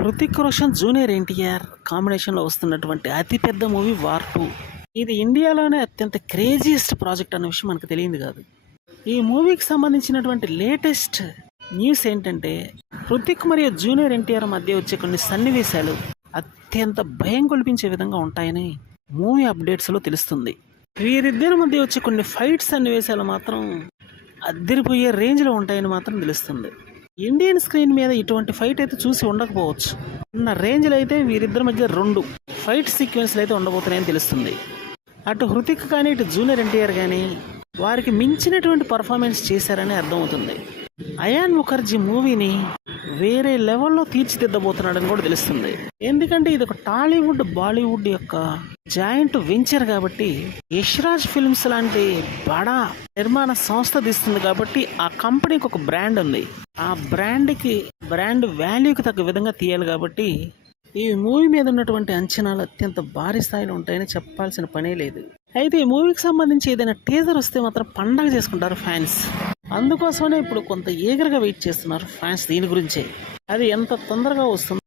Hrithik Roshan junior NTR కాంబినేషన్లో వస్తున్నటువంటి అతిపెద్ద మూవీ వార్ 2. ఇది ఇండియాలోనే అత్యంత క్రేజియస్ట్ ప్రాజెక్ట్ అన్న విషయం మనకు తెలియదు కాదు. ఈ మూవీకి సంబంధించినటువంటి లేటెస్ట్ న్యూస్ ఏంటంటే హృతిక్ మరియు జూనియర్ ఎన్టీఆర్ మధ్య వచ్చే కొన్ని సన్నివేశాలు అత్యంత భయం కొల్పించే విధంగా ఉంటాయని మూవీ అప్డేట్స్లో తెలుస్తుంది. వీరిద్దరి మధ్య వచ్చే కొన్ని ఫైట్ సన్నివేశాలు మాత్రం అద్దరిపోయే రేంజ్లో ఉంటాయని మాత్రం తెలుస్తుంది. ఇండియన్ స్క్రీన్ మీద ఇటువంటి ఫైట్ అయితే చూసి ఉండకపోవచ్చు. ఉన్న రేంజ్లో అయితే వీరిద్దరి మధ్య 2 ఫైట్ సీక్వెన్స్లు అయితే ఉండబోతున్నాయని తెలుస్తుంది. అటు హృతిక్ కానీ ఇటు జూనియర్ ఎన్టీఆర్ కానీ వారికి మించినటువంటి పర్ఫార్మెన్స్ చేశారని అర్థమవుతుంది. అయాన్ ముఖర్జీ మూవీని వేరే లెవెల్లో తీర్చిదిద్దబోతున్నాడని కూడా తెలుస్తుంది. ఎందుకంటే ఇది ఒక టాలీవుడ్ బాలీవుడ్ యొక్క జాయింట్ వెంచర్ కాబట్టి యశ్రాజ్ ఫిల్మ్స్ లాంటి బడా నిర్మాణ సంస్థ తీస్తుంది కాబట్టి ఆ కంపెనీకి ఒక బ్రాండ్ ఉంది. ఆ బ్రాండ్ వాల్యూకి తగ్గ విధంగా తీయాలి కాబట్టి ఈ మూవీ మీద ఉన్నటువంటి అంచనాలు అత్యంత భారీ స్థాయిలో ఉంటాయని చెప్పాల్సిన పనే లేదు. అయితే ఈ మూవీకి సంబంధించి ఏదైనా టీజర్ వస్తే మాత్రం పండగ చేసుకుంటారు ఫ్యాన్స్. అందుకోసమనే ఇప్పుడు కొంత ఈగర్గా వెయిట్ చేస్తున్నారు ఫ్యాన్స్ దీని గురించే. అది ఎంత తొందరగా వస్తుందో